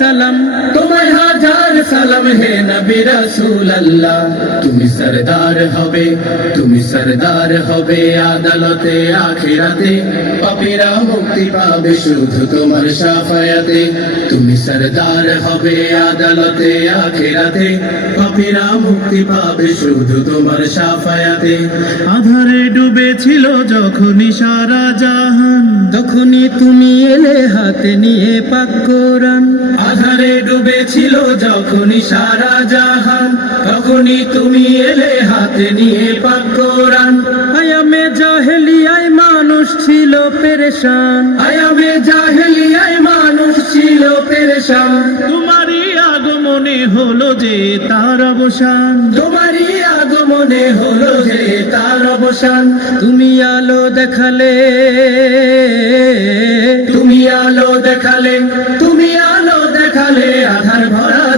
সালাম, তোমায় হাজার সালাম, হে নবী রাসূল আল্লাহ তুমি সরদার হবে, তুমি সরদার হবে আদালতে, আখিরাতে। পাপীরা মুক্তি পাবে শুধু তোমার সাফায়াতে। তুমি সরদার হবে আদালতে, আখিরাতে। পাপীরা মুক্তি পাবে শুধু তোমার সাফায়াতে। আধারে ডুবেছিল যখনই সারা জাহান। তখনই তুমি এলে হাতে নিয়ে পাক কোরআন। আধারে ডুবেছিল যখনই সারা জাহান। তখনই তুমি এলে হাতে নিয়ে পাক কোরআন। আয়ামে জাহেলিয়ায় মানুষ ছিল পেরেশান। আয়ামে জাহেলিয়ায় মানুষ ছিল পেরেশান। তোমারই আগমনে হলো যে তার অবসান। তোমারই আগমনে হলো যে তার অবসান। তুমি আলো দেখালে। তুমি আলো দেখালে তুমি আলো দেখালে আধার ভরা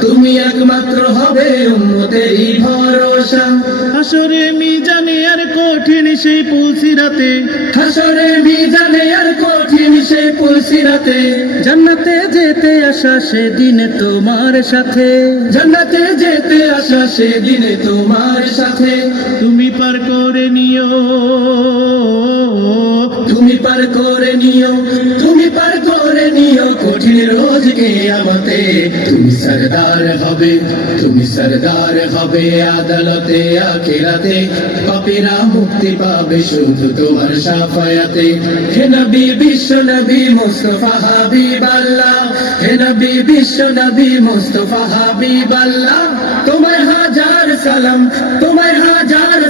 তুমি একমাত্র হবে উম্মতেরই ভরসা। আসরে মিজানে আর কঠিন সেই পুলসিরাতে। হাসরে মিজানে আর কঠিন সে পুলসিরাতে। জান্নাতে যেতে আসা সেদিন তোমার সাথে। জান্নাতে যেতে আসা সেদিনে তোমার সাথে। তুমি পার করে নিও। তুমি পার করে নিও। নিও কঠিন রোজ আমাতে। তুমি সরদার হবে, তুমি সরদার হবে আদালতে, আখিরাতে। পাপীরা মুক্তি পাবে শুধু তোমার সাফায়াতে। হে নবী, বিশ্ব নবী, মুস্তাফা হাবিব আল্লাহ। হে নবী, বিশ্ব নবী, মুস্তাফা হাবিব আল্লাহ। তোমায় হাজার সালাম তোমার হাজার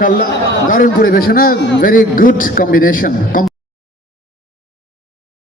সাফায়াতে দারুণ পরিবেশনা ভেরি গুড কম্বিনেশন